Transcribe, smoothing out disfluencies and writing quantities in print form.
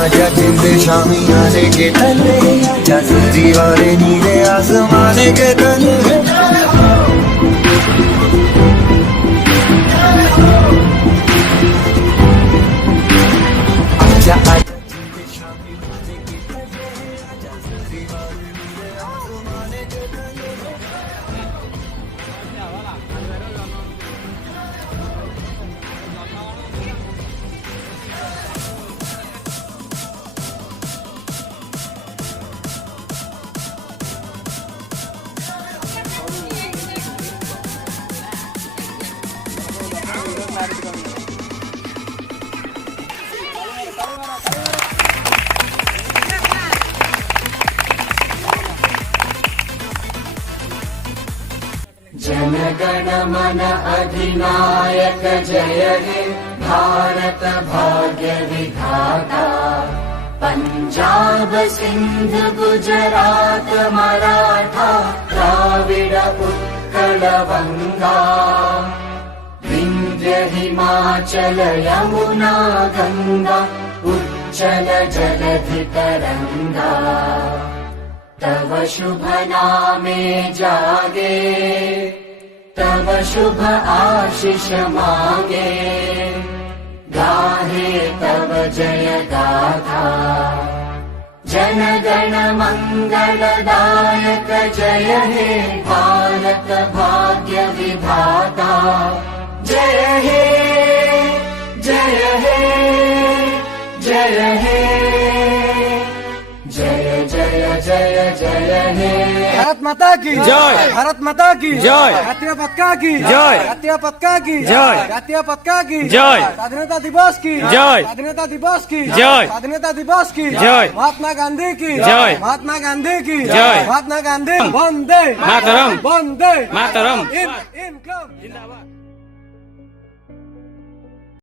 आजा जिंदे शामी आने के तले, आजा जरी वाले नीले आसमाने के तले। आजा आजा जिंदे शामी आने के तले, आजा जरी वाले नीले आसमाने के तले। जन गण मन अधिनायक जय हे भारत भाग्य विधाता। पंजाब सिंध गुजरात मराठा द्राविड उत्कल बंगा। विंध्य हिमाचल यमुना गंगा उच्चल जलधि तरंगा। तव शुभ नामे जागे, तव शुभ आशीष मांगे। गाहे तव जय गाथा, जन गण मंगलदायक जय हे भारत भाग्य विधाता। जय हे जय हे जय हे जय जय जय जय हे। भारत माता की जय। भारत माता की जय। जातीय पताका की जय। जातीय पताका की जय। जातीय पताका की जय। स्वाधीनता दिवस की जय। स्वाधीनता दिवस की जय। स्वाधीनता दिवस की जय। महात्मा गांधी की जय। महात्मा गांधी की जय। महात्मा गांधी। वंदे मातरम। वंदे मातरम।